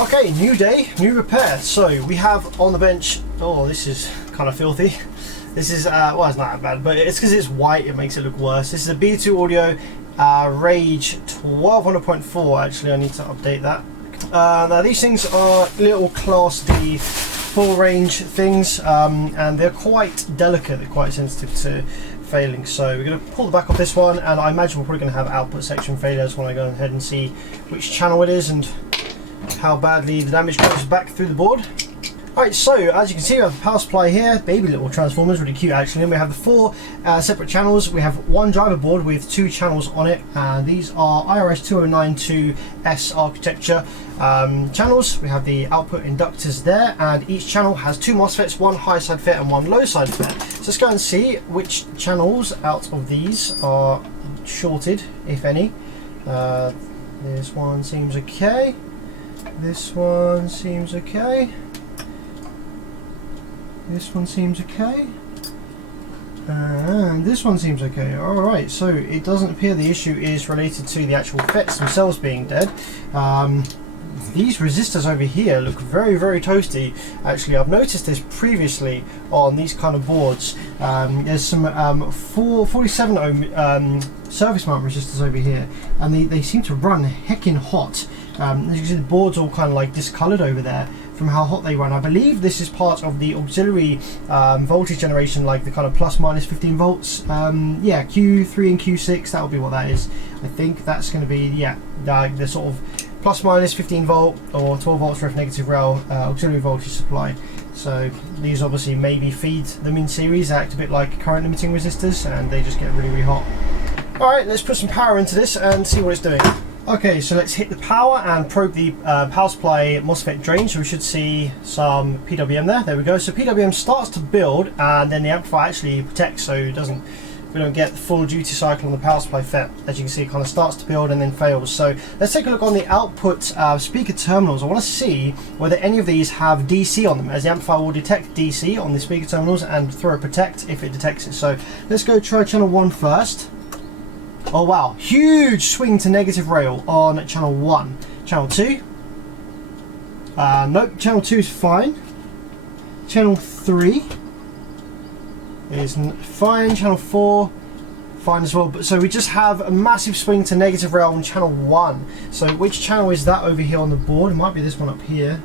Okay, new day, new repair. So we have on the bench, oh, this is kind of filthy. This is, well, it's not that bad, but it's because it's white, it makes it look worse. This is a B2 Audio Rage 1200.4. Actually, I need to update that. Now these things are little Class D full range things, and they're quite delicate, they're quite sensitive to failing. So we're going to pull the back off this one, and I imagine we're probably going to have output section failures when I go ahead and see which channel it is and how badly the damage goes back through the board. Alright, so as you can see, we have the power supply here, baby little transformers, really cute actually, and we have the four separate channels. We have one driver board with two channels on it, and these are IRS 2092S architecture channels. We have the output inductors there, and each channel has two MOSFETs, one high side FET and one low side FET. So let's go and see which channels out of these are shorted, if any. This one seems okay. This one seems okay. This one seems okay. And this one seems okay. Alright, so it doesn't appear the issue is related to the actual FETs themselves being dead. These resistors over here look very, very toasty. Actually, I've noticed this previously on these kind of boards. There's some 47 ohm surface mount resistors over here, and they seem to run heckin' hot. As you can see, the board's all kind of like discoloured over there from how hot they run. I believe this is part of the auxiliary voltage generation, like the kind of plus minus 15 volts. Yeah, Q3 and Q6, that will be what that is. I think that's going to be, yeah, the sort of plus minus 15 volt or 12 volts ref negative rail auxiliary voltage supply. So these obviously maybe feed them in series. They act a bit like current limiting resistors, and they just get really, really hot. Alright, let's put some power into this and see what it's doing. Okay, so let's hit the power and probe the power supply MOSFET drain. So we should see some PWM there. There we go. So PWM starts to build, and then the amplifier actually protects, so we don't get the full duty cycle on the power supply FET. As you can see, it kind of starts to build and then fails. So let's take a look on the output speaker terminals. I want to see whether any of these have DC on them, as the amplifier will detect DC on the speaker terminals and throw a protect if it detects it. So let's go try channel 1 first. Oh wow, huge swing to negative rail on channel 1. Channel 2? Nope, channel 2 is fine. Channel 3 is fine. Channel 4, fine as well. But so we just have a massive swing to negative rail on channel 1. So which channel is that over here on the board? It might be this one up here.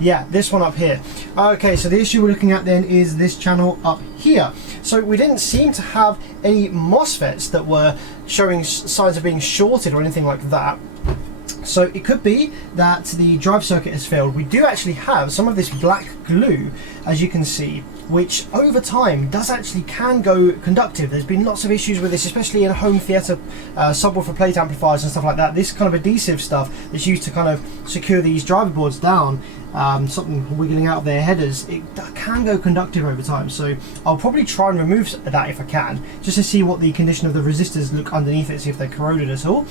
Yeah, this one up here. Okay, so the issue we're looking at then is this channel up here. So we didn't seem to have any MOSFETs that were showing signs of being shorted or anything like that. So it could be that the drive circuit has failed. We do actually have some of this black glue, as you can see, which over time can go conductive. There's been lots of issues with this, especially in home theatre subwoofer plate amplifiers and stuff like that. This kind of adhesive stuff that's used to kind of secure these driver boards down, something wiggling out of their headers, it can go conductive over time. So I'll probably try and remove that if I can, just to see what the condition of the resistors look underneath it, see if they're corroded at all.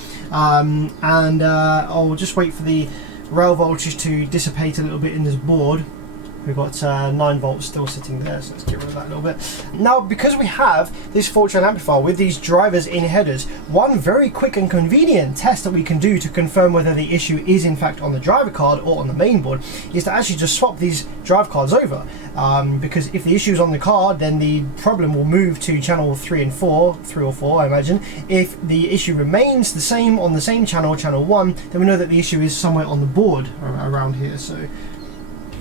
I'll just wait for the rail voltage to dissipate a little bit in this board. We've got 9 volts still sitting there, so let's get rid of that a little bit. Now, because we have this 4-channel amplifier with these drivers in headers, one very quick and convenient test that we can do to confirm whether the issue is in fact on the driver card or on the main board is to actually just swap these drive cards over. Because if the issue is on the card, then the problem will move to channel 3 and 4, 3 or 4 I imagine. If the issue remains the same on the same channel, channel 1, then we know that the issue is somewhere on the board around here. So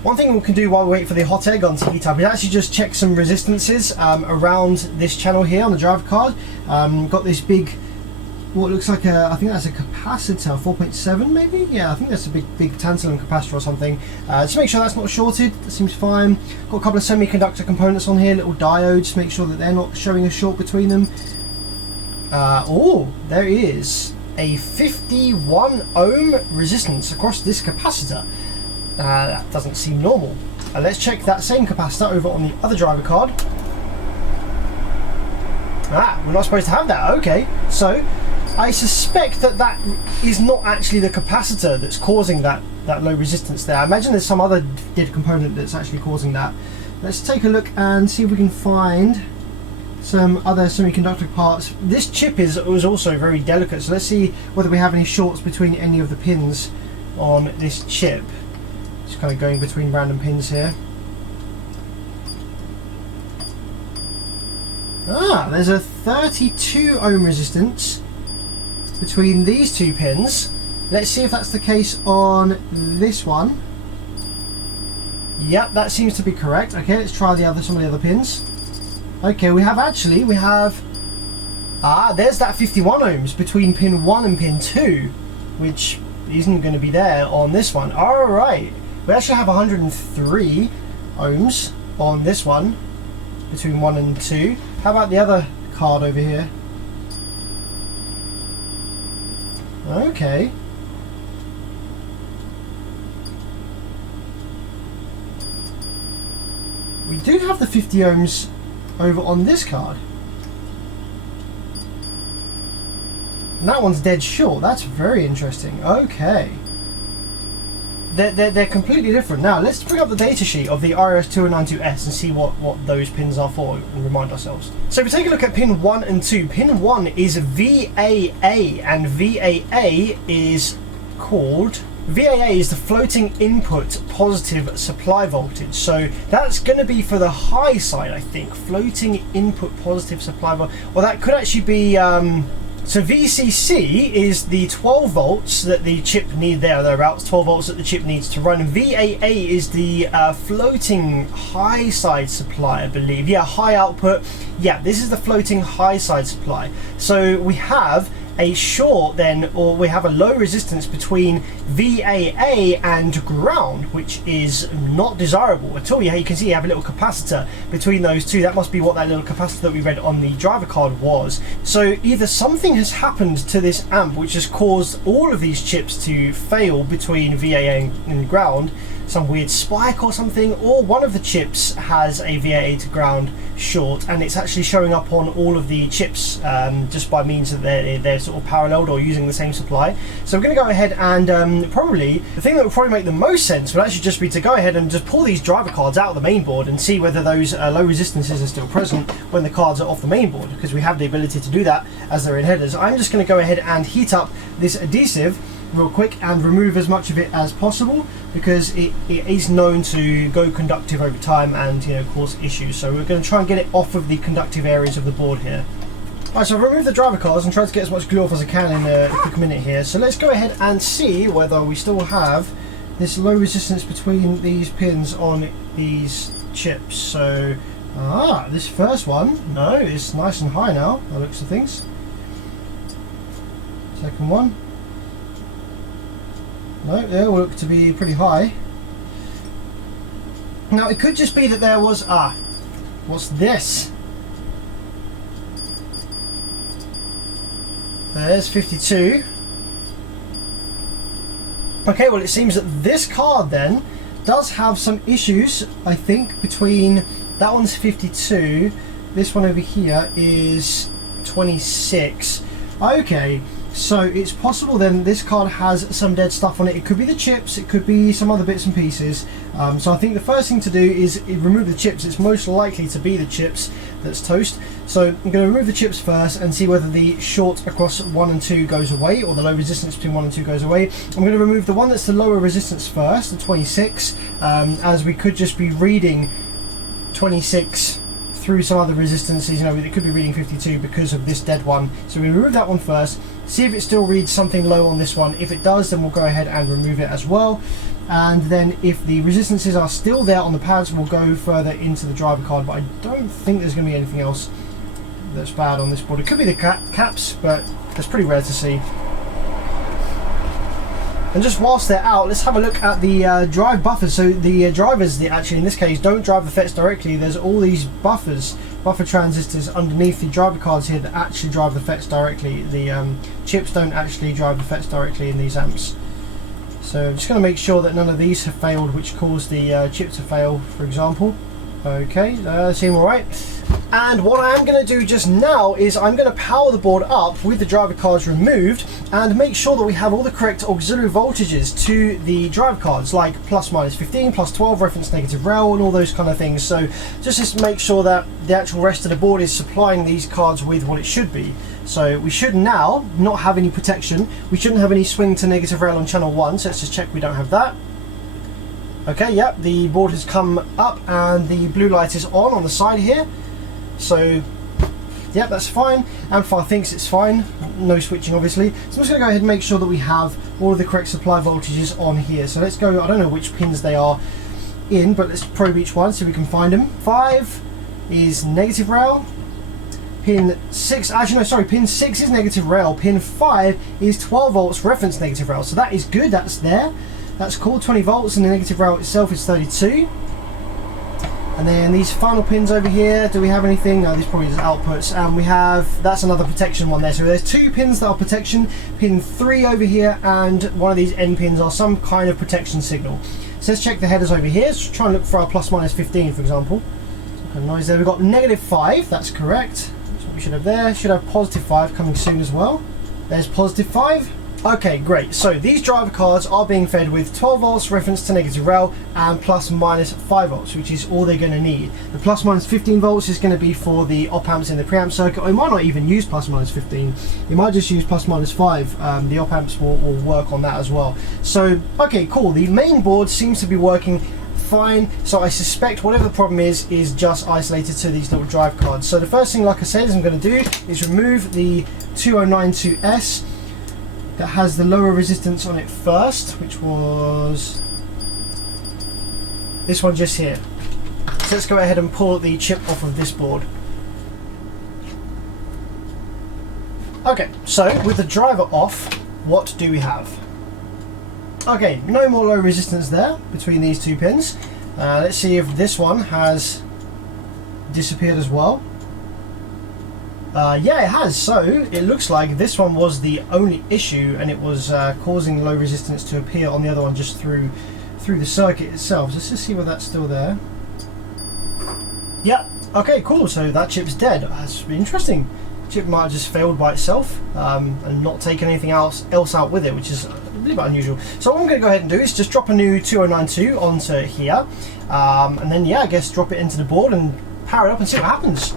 one thing we can do while we wait for the hot air gun to heat up is actually just check some resistances around this channel here on the driver card. Got this big, what looks like I think that's a capacitor, 4.7 maybe? Yeah, I think that's a big tantalum capacitor or something. Just make sure that's not shorted, that seems fine. Got a couple of semiconductor components on here, little diodes, make sure that they're not showing a short between them. Oh, there is a 51 ohm resistance across this capacitor. That doesn't seem normal. Let's check that same capacitor over on the other driver card. We're not supposed to have that. Okay, so I suspect that is not actually the capacitor that's causing that low resistance there. I imagine there's some other dead component that's actually causing that. Let's take a look and see if we can find some other semiconductor parts. This chip was also very delicate, so let's see whether we have any shorts between any of the pins on this chip. Just kind of going between random pins here. There's a 32 ohm resistance between these two pins. Let's see if that's the case on this one. Yep, that seems to be correct. Okay, let's try some of the other pins. Okay, we have there's that 51 ohms between pin 1 and pin 2, which isn't going to be there on this one. Alright, we actually have 103 ohms on this one between 1 and 2. How about the other card over here? Okay. We do have the 50 ohms over on this card. And that one's dead short. That's very interesting. Okay. They're completely different. Now let's bring up the datasheet of the RS2092S and see what those pins are for and remind ourselves. So if we take a look at pin 1 and 2, pin 1 is VAA, and VAA is called... VAA is the floating input positive supply voltage. So that's going to be for the high side, I think. Floating input positive supply voltage. Well, that could actually be... So VCC is the 12 volts that the chip needs thereabouts, 12 volts that the chip needs to run. And VAA is the floating high side supply, I believe. Yeah, high output. Yeah, this is the floating high side supply. So we have a short then, or we have a low resistance between VAA and ground, which is not desirable at all. Yeah, you can see you have a little capacitor between those two. That must be what that little capacitor that we read on the driver card was. So either something has happened to this amp which has caused all of these chips to fail between VAA and ground, some weird spike or something, or one of the chips has a VAA to ground short and it's actually showing up on all of the chips just by means that they're sort of paralleled or using the same supply. So we're going to go ahead and probably the thing that would probably make the most sense would actually just be to go ahead and just pull these driver cards out of the main board and see whether those low resistances are still present when the cards are off the main board, because we have the ability to do that as they're in headers. I'm just going to go ahead and heat up this adhesive real quick and remove as much of it as possible, because it is known to go conductive over time and, you know, cause issues. So we're going to try and get it off of the conductive areas of the board here. Alright, so I've removed the driver cards and tried to get as much glue off as I can in a quick minute here. So let's go ahead and see whether we still have this low resistance between these pins on these chips. So this first one, no, it's nice and high now by the looks of things. Second one, no, they all look to be pretty high. Now it could just be that there was, what's this? There's 52. Okay, well it seems that this card then does have some issues, I think, between, that one's 52, this one over here is 26. Okay. So it's possible then this card has some dead stuff on it. It could be the chips, it could be some other bits and pieces. So I think the first thing to do is remove the chips. It's most likely to be the chips that's toast. So I'm going to remove the chips first and see whether the short across 1 and 2 goes away, or the low resistance between 1 and 2 goes away. I'm going to remove the one that's the lower resistance first, the 26, as we could just be reading 26 through some other resistances. You know, it could be reading 52 because of this dead one. So we remove that one first, see if it still reads something low on this one. If it does, then we'll go ahead and remove it as well. And then if the resistances are still there on the pads, we'll go further into the driver card. But I don't think there's going to be anything else that's bad on this board. It could be the caps, but that's pretty rare to see. And just whilst they're out, let's have a look at the drive buffers. So the drivers, actually in this case, don't drive the FETs directly. There's all these buffer transistors underneath the driver cards here that actually drive the FETs directly. The chips don't actually drive the FETs directly in these amps. So I'm just going to make sure that none of these have failed, which caused the chip to fail, for example. Okay, seem alright. And what I am going to do just now is I'm going to power the board up with the driver cards removed and make sure that we have all the correct auxiliary voltages to the driver cards, like plus minus 15, plus 12, reference negative rail, and all those kind of things. So just to make sure that the actual rest of the board is supplying these cards with what it should be. So we should now not have any protection. We shouldn't have any swing to negative rail on channel 1, so let's just check we don't have that. Okay, yep, the board has come up and the blue light is on the side here. So, yeah, that's fine. Amplifier thinks it's fine. No switching, obviously. So I'm just going to go ahead and make sure that we have all of the correct supply voltages on here. So let's go, I don't know which pins they are in, but let's probe each one so we can find them. 5 is negative rail. Pin 6, actually no, sorry, pin 6 is negative rail. Pin 5 is 12 volts reference negative rail. So that is good, that's there. That's cool, 20 volts, and the negative rail itself is 32. And then these final pins over here, do we have anything? No, these probably just outputs. And we have, that's another protection one there. So there's 2 pins that are protection, pin 3 over here, and one of these end pins are some kind of protection signal. So let's check the headers over here. Let's try and look for our plus minus 15, for example. Some kind of noise there. We've got negative 5, that's correct. That's what we should have there. Should have positive 5 coming soon as well. There's positive 5. Okay, great. So these driver cards are being fed with 12 volts reference to negative rail and plus minus 5 volts, which is all they're going to need. The plus minus 15 volts is going to be for the op amps in the preamp circuit, or it might not even use plus minus 15. You might just use plus minus 5. The op amps will work on that as well. So, okay, cool. The main board seems to be working fine. So I suspect whatever the problem is just isolated to these little drive cards. So the first thing, like I said, is I'm going to do is remove the 2092S. That has the lower resistance on it first, which was this one just here. So let's go ahead and pull the chip off of this board. Okay, so with the driver off, what do we have? Okay, no more low resistance there between these 2 pins. Let's see if this one has disappeared as well. Yeah, it has. So it looks like this one was the only issue, and it was causing low resistance to appear on the other one just through the circuit itself. So let's just see whether that's still there. Yeah. Okay, cool. So that chip's dead. That's interesting. Chip might have just failed by itself and not taken anything else out with it, which is a little bit unusual. So what I'm going to go ahead and do is just drop a new 2092 onto here, and then yeah, I guess drop it into the board and power it up and see what happens.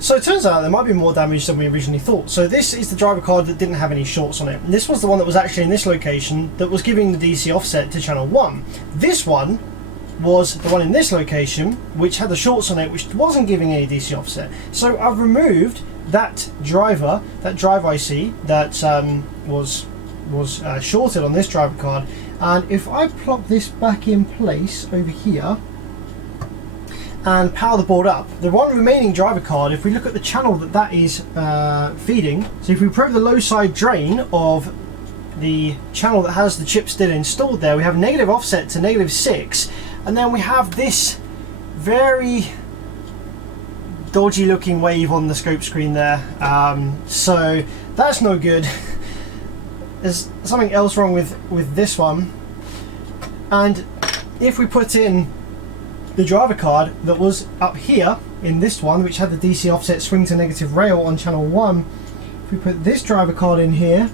So it turns out there might be more damage than we originally thought. So this is the driver card that didn't have any shorts on it. And this was the one that was actually in this location that was giving the DC offset to channel 1. This one was the one in this location which had the shorts on it, which wasn't giving any DC offset. So I've removed that drive IC that was shorted on this driver card, and if I plop this back in place over here and power the board up, the one remaining driver card, if we look at the channel that is feeding, so if we probe the low side drain of the channel that has the chip still installed there, we have negative offset to -6, and then we have this very dodgy looking wave on the scope screen there. So that's no good. There's something else wrong with this one, and if we put in the driver card that was up here in this one, which had the DC offset swing to negative rail on channel 1, if we put this driver card in here,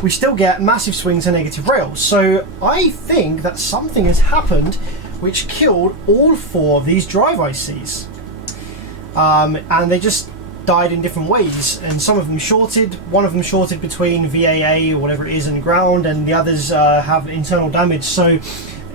we still get massive swing to negative rail. So I think that something has happened which killed all 4 of these drive ICs, and they just died in different ways, and some of them shorted. One of them shorted between VAA or whatever it is and ground, and the others have internal damage. So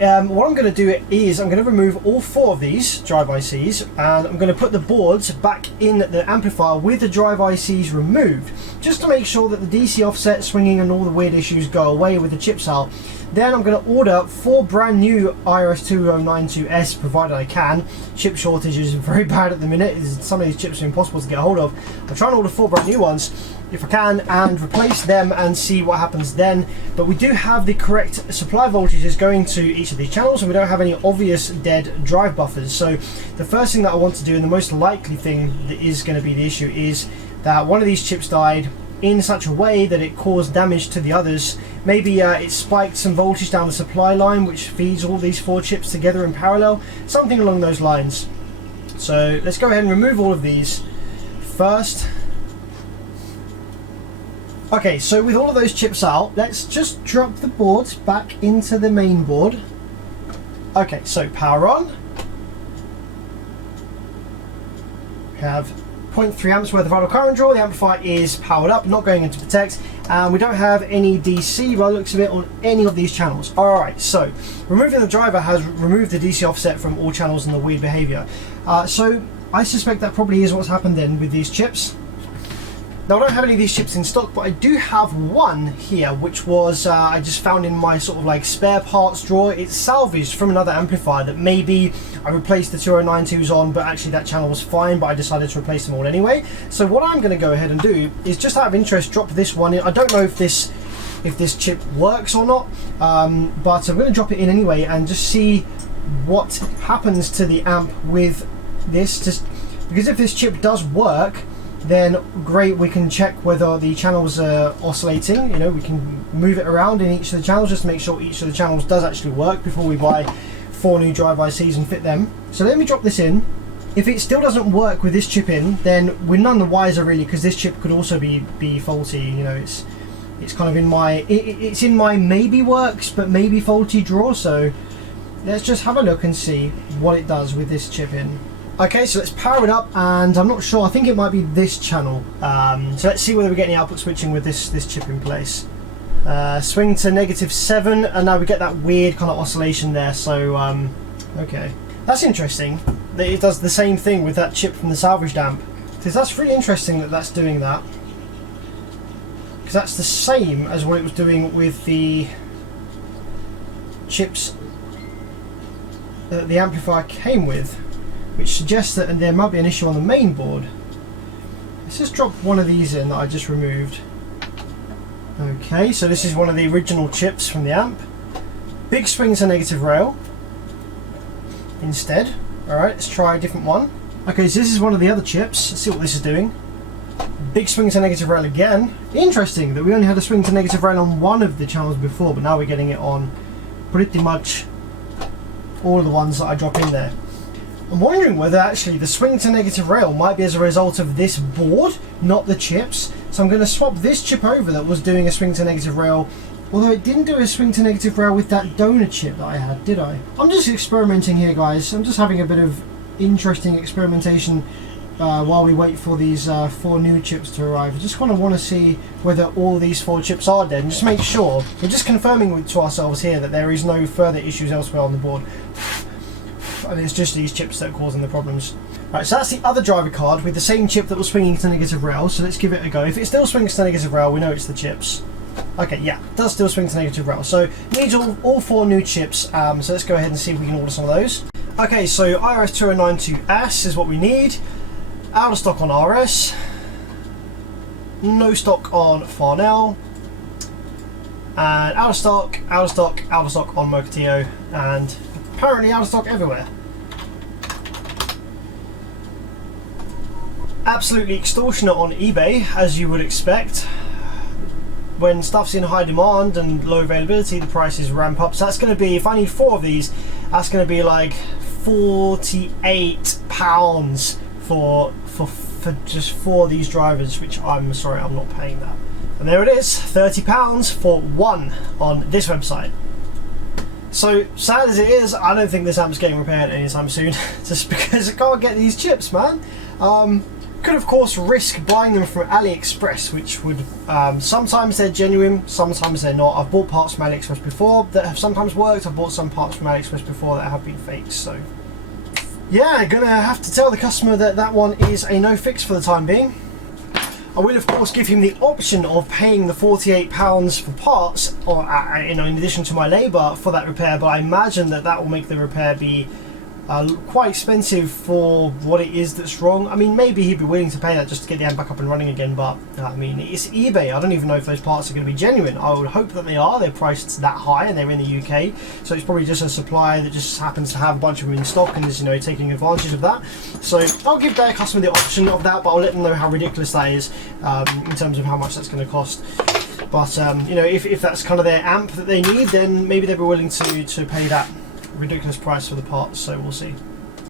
what I'm going to do is I'm going to remove all 4 of these drive ICs, and I'm going to put the boards back in the amplifier with the drive ICs removed, just to make sure that the DC offset swinging and all the weird issues go away with the chips out. Then I'm going to order 4 brand new IRS2092S, provided I can. Chip shortage is very bad at the minute. Some of these chips are impossible to get a hold of. I'll try and order 4 brand new ones if I can and replace them and see what happens then. But we do have the correct supply voltages going to each of these channels, and we don't have any obvious dead drive buffers. So the first thing that I want to do, and the most likely thing that is going to be the issue, is that one of these chips died in such a way that it caused damage to the others. Maybe it spiked some voltage down the supply line which feeds all these 4 chips together in parallel, something along those lines. So let's go ahead and remove all of these first. Okay, so with all of those chips out, let's just drop the board back into the main board. Okay, so power on. We have 0.3 amps worth of idle current draw. The amplifier is powered up, not going into protect, and we don't have any DC by the looks of it on any of these channels. Alright, so removing the driver has removed the DC offset from all channels and the weird behavior. So I suspect that probably is what's happened then with these chips. Now I don't have any of these chips in stock, but I do have one here, which was I just found in my sort of like spare parts drawer. It's salvaged from another amplifier that maybe I replaced the 2092s on, but actually that channel was fine, but I decided to replace them all anyway. So what I'm going to go ahead and do is, just out of interest, drop this one in. I don't know if this chip works or not, but I'm going to drop it in anyway and just see what happens to the amp with this, just because if this chip does work, then great, we can check whether the channels are oscillating. You know, we can move it around in each of the channels just to make sure each of the channels does actually work before we buy 4 new drive ICs and fit them. So let me drop this in. If it still doesn't work with this chip in, then we're none the wiser really, because this chip could also be faulty. You know, it's kind of in my it's in my maybe works but maybe faulty drawer. So let's just have a look and see what it does with this chip in. Okay, so let's power it up, and I'm not sure, I think it might be this channel. So let's see whether we get any output switching with this chip in place. Swing to -7, and now we get that weird kind of oscillation there. So okay, that's interesting that it does the same thing with that chip from the salvaged amp, because that's really interesting that that's doing that, because that's the same as what it was doing with the chips that the amplifier came with, which suggests that there might be an issue on the main board. Let's just drop one of these in that I just removed. Okay, so this is one of the original chips from the amp. Big swing to negative rail instead. Alright, let's try a different one. Okay, so this is one of the other chips. Let's see what this is doing. Big swing to negative rail again. Interesting that we only had a swing to negative rail on one of the channels before, but now we're getting it on pretty much all of the ones that I drop in there. I'm wondering whether actually the swing to negative rail might be as a result of this board, not the chips. So I'm going to swap this chip over that was doing a swing to negative rail, although it didn't do a swing to negative rail with that donor chip that I had, did I? I'm just experimenting here, guys. I'm just having a bit of interesting experimentation while we wait for these 4 new chips to arrive. I just kind of want to see whether all these 4 chips are dead, and just make sure, we're just confirming to ourselves here that there is no further issues elsewhere on the board. And it's just these chips that are causing the problems. Right, so that's the other driver card with the same chip that was swinging to negative rail, so let's give it a go. If it still swings to negative rail, we know it's the chips. Okay, yeah, it does still swing to negative rail. So it needs all 4 new chips, so let's go ahead and see if we can order some of those. Okay, so IRS 2092S is what we need. Out of stock on RS. No stock on Farnell. And out of stock on Mokatio. And apparently out of stock everywhere. Absolutely extortionate on eBay, as you would expect. When stuff's in high demand and low availability, the prices ramp up. So that's going to be, if I need 4 of these, that's going to be like £48 for just 4 of these drivers, which I'm sorry, I'm not paying that. And there it is, £30 for 1 on this website. So sad as it is, I don't think this amp's getting repaired anytime soon, just because I can't get these chips, man. Could of course risk buying them from AliExpress, which would sometimes they're genuine, sometimes they're not. I've bought parts from AliExpress before that have sometimes worked. I've bought some parts from AliExpress before that have been faked. So yeah, gonna have to tell the customer that that one is a no fix for the time being. I will of course give him the option of paying the £48 for parts, or you know, in addition to my labour for that repair, but I imagine that that will make the repair be quite expensive for what it is that's wrong. I mean, maybe he'd be willing to pay that just to get the amp back up and running again, but I mean, it's eBay. I don't even know if those parts are going to be genuine. I would hope that they are. They're priced that high and they're in the UK, so it's probably just a supplier that just happens to have a bunch of them in stock and is, you know, taking advantage of that. So I'll give their customer the option of that, but I'll let them know how ridiculous that is in terms of how much that's going to cost. But you know, if that's kind of their amp that they need, then maybe they'll be willing to pay that ridiculous price for the parts, so we'll see.